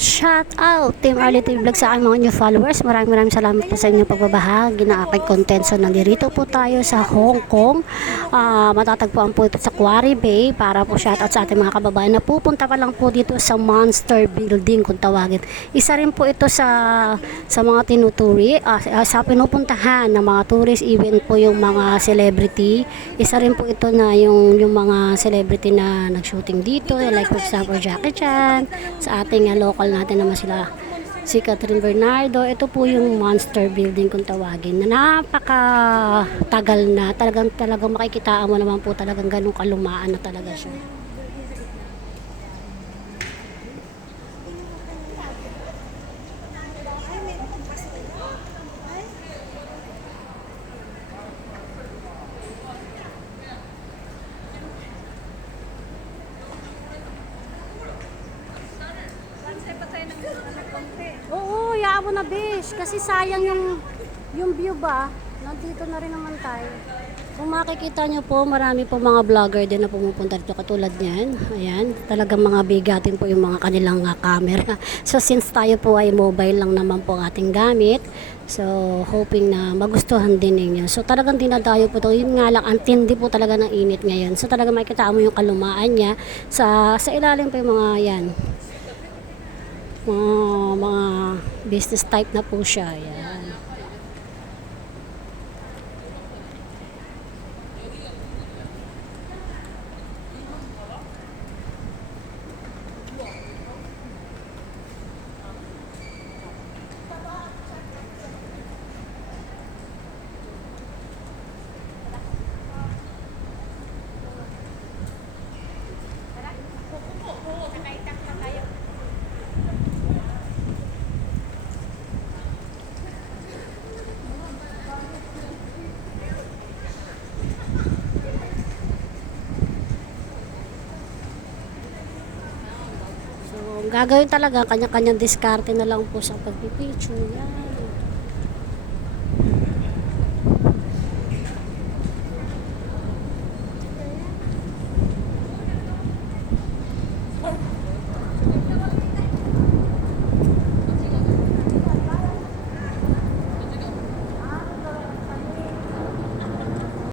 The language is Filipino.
Shout out Team Arlity Vlog sa aking mga new followers. Maraming salamat po sa inyong pagbabahagi ng aking content. So nandito po tayo sa Hong Kong. Matatagpuan po ito sa Quarry Bay para po shout out sa ating mga kababayan na pupunta pa lang po dito sa Monster Building kung tawagin. Isa rin po ito sa mga tinuturi, sa pinupuntahan ng mga tourist, even po yung mga celebrity. Isa rin po ito na yung mga celebrity na nag-shooting dito, like for example Jackie Chan, sa ating local natin naman sila si Catherine Bernardo. Ito po yung Monster Building kung tawagin na napaka tagal na, talagang makikitaan mo naman po talagang ganun kalumaan na talaga siya. Oo, hayaan mo na besh. Kasi sayang yung view ba. Nandito na rin naman tayo. Kung makikita nyo po, marami po mga vlogger din na pumupunta dito katulad niyan. Ayan, talagang mga bigatin po yung mga kanilang camera. So since tayo po ay mobile lang naman po ang ating gamit, so hoping na magustuhan din ninyo. So talagang dinadayo po to. Yun nga lang, ang tindi po talaga ng init ngayon. So talagang makikita mo yung kalumaan niya. Sa ilalim po yung mga yan. Mga business type na po siya. Yan. So, gagawin talaga, kanya-kanyang diskarte na lang po sa pagpipicture. Yan.